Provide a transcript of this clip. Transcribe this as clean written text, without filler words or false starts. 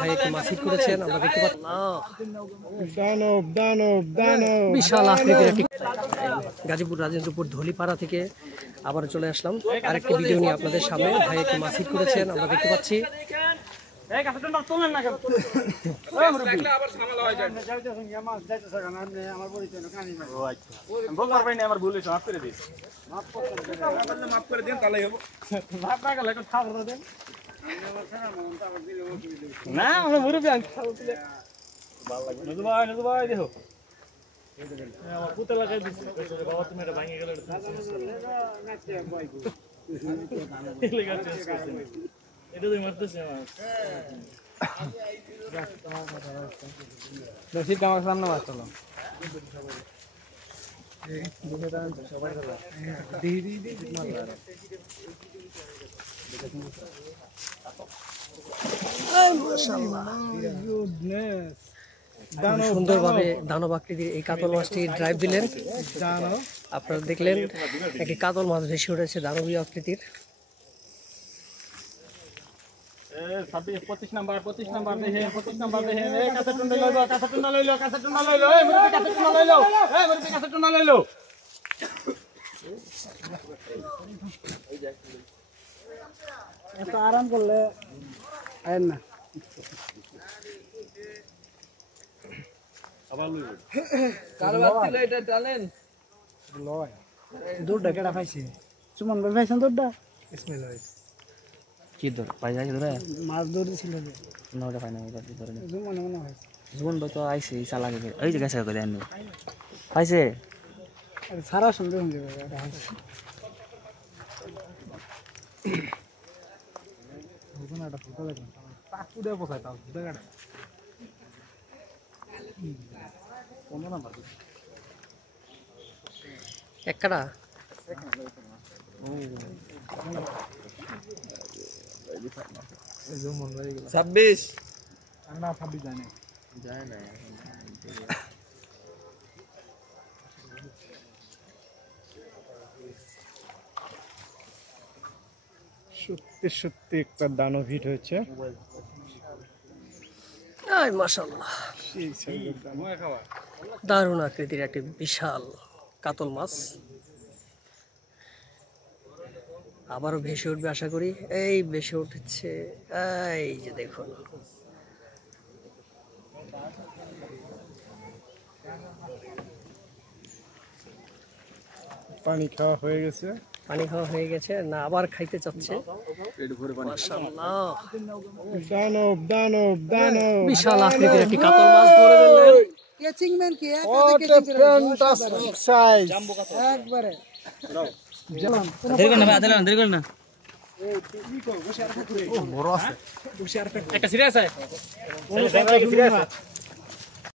ভাই একটি মাছ হিট করেছেন, আমরা দেখতে পাচ্ছি বিশাল আকৃতির একটি গাজীপুর রাজেন্দ্রপুর ধলিপাড়া থেকে আবার চলে আসলাম আরেকটি ভিডিও নিয়ে আপনাদের সামনে। ভাই একটি মাছ হিট করেছেন, আমরা দেখতে পাচ্ছি। সুন্দরভাবে দানব আকৃতির এই কাতল মাছটি ড্রাইভ দিলেন। আপনারা দেখলেন একটি কাতল মাছ ভেসে উঠেছে দানবীয় আকৃতির। 25 নাম্বার দেখে 25 নাম্বার দেখে এই কাছে টুন্ডা লইলো কাছে টুন্ডা লইলো এই মুরগি কাছে টুন্ডা লইলো এই মুরগি কাছে টুন্ডা লইলো এত আরাম করলে আইন না আবার লইবো কাল বাতিল এটা টানেন লয় দূরটা কেডা পাইছে সুমন ভাই পাইছেন দূরটা ইসমাইল ভাই কি দর পাই যায় ধরে মাছ ধরে ছিল যে নটা পাই না ধরে জুমন মনে হয় জুমন তো আইছে চালা গেছে এই যে গেছে কইলেন পাইছে আরে সারা সুন্দর হয়ে যাবে ওখানেটা ফুটো লাগে পাকুড়ে বসাই তাও জায়গাটা কোন নাম্বার একটা 26 না 26 যায় না সত্যি একটা দানব হিট হয়েছে। মাশাআল্লাহ দারুণ আকৃতির একটি বিশাল কাতল মাছ আবারও ভেসে উঠবে আশা করি। এই ভেসে উঠছে, এই যে দেখুন পানি খাওয়া হয়ে গেছে, পানি খাওয়া হয়ে গেছে না আবার খাইতে চাচ্ছে। মাশাআল্লাহ দানব বিশাল আকৃতির একটি কাতল মাছ ধরে ফেললেন। ক্যাচিং ম্যান কি ফ্যান্টাস্টিক সাইজ একবারে দেরি কর না বড় আছে একটা সিরিয়াস আছে